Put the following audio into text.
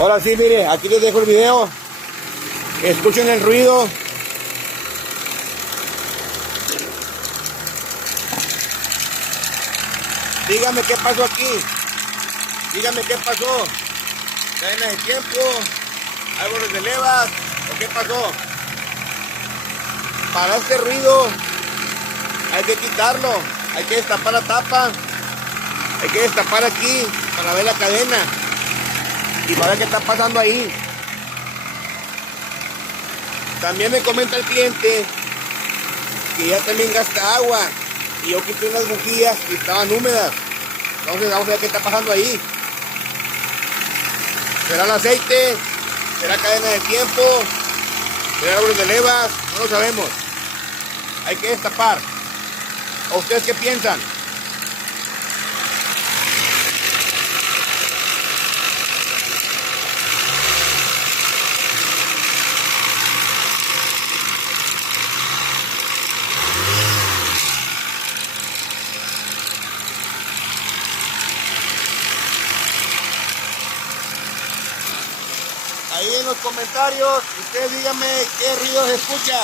Ahora sí, mire, aquí les dejo el video. Escuchen el ruido. Dígame qué pasó aquí. Dígame qué pasó. Cadena de tiempo, árboles de levas, ¿o qué pasó? Para este ruido hay que quitarlo, hay que destapar la tapa, hay que destapar aquí para ver la cadena y para ver qué está pasando ahí. También me comenta el cliente que ya también gasta agua y yo quité unas bujías y estaban húmedas. Entonces vamos a ver qué está pasando ahí. ¿Será el aceite? ¿Será cadena de tiempo? ¿Será árboles de levas? No lo sabemos. Hay que destapar. ¿O ustedes qué piensan? Ahí en los comentarios, ustedes díganme qué ruido se escucha.